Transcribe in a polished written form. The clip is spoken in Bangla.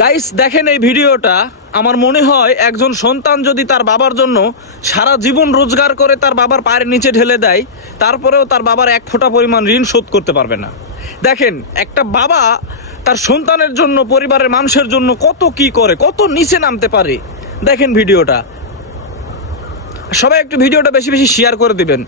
গাইস দেখেন এই ভিডিওটা, আমার মনে হয় একজন সন্তান যদি তার বাবার জন্য সারা জীবন রোজগার করে তার বাবার পায়ের নিচে ঢেলে দেয়, তারপরেও তার বাবার এক ফোঁটা পরিমাণ ঋণ শোধ করতে পারবে না। দেখেন একটা বাবা তার সন্তানের জন্য, পরিবারের মানুষের জন্য কত কি করে, কত নিচে নামতে পারে। দেখেন ভিডিওটা, সবাই একটু ভিডিওটা বেশি বেশি শেয়ার করে দিবেন।